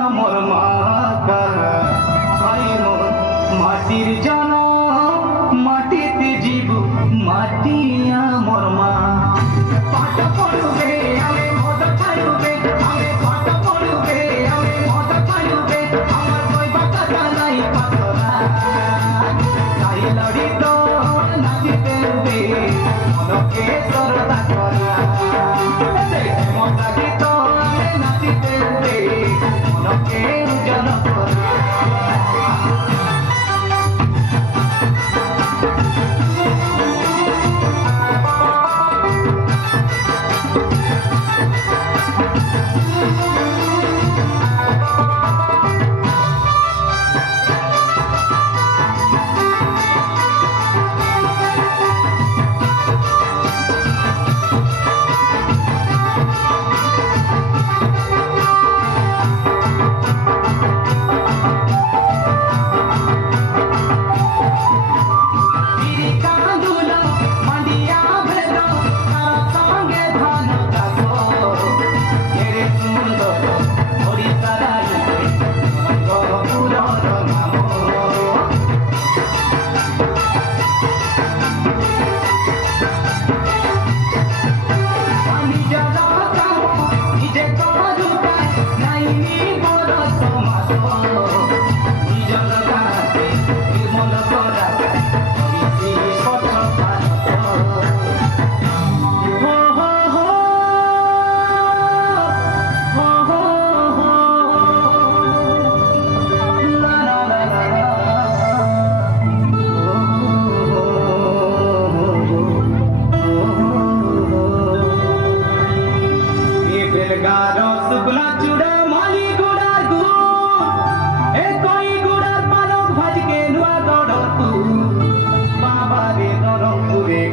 আমার মা কাহা ভাই মোর মাটির জন মাটিতে জীব মাটি আমার মা পাঠ পড়বে আমি মদ ছাড়বে আমি পাঠ পড়বে আমি মদ ছাড়বে আমার কই বাতা নাই পাতলা তাই লড়ি তো নাচিতে হবে মনকে সরদা করা মজা গীত নাচিতে হবে মনকে উজ্জ্বল করা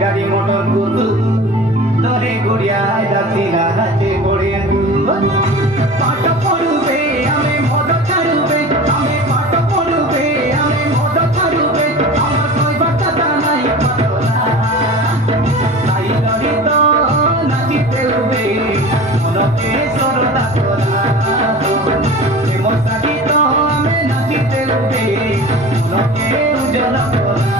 গাড়ি মোটর গুরু ধরে গুড়িয়া যাচ্ছি রাতে গড়ে পাঠ পড়বে আমি মদ ছাড়বে আমি পাঠ পড়বে আমি মদ ছাড়বে আমার কই বাতা নাই পাতলা তাই লড়ি তো নাচিতে হবে মনকে সরদা করা মজা গীত আমি নাচিতে হবে মনকে উজ্জ্বল করা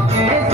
Okay.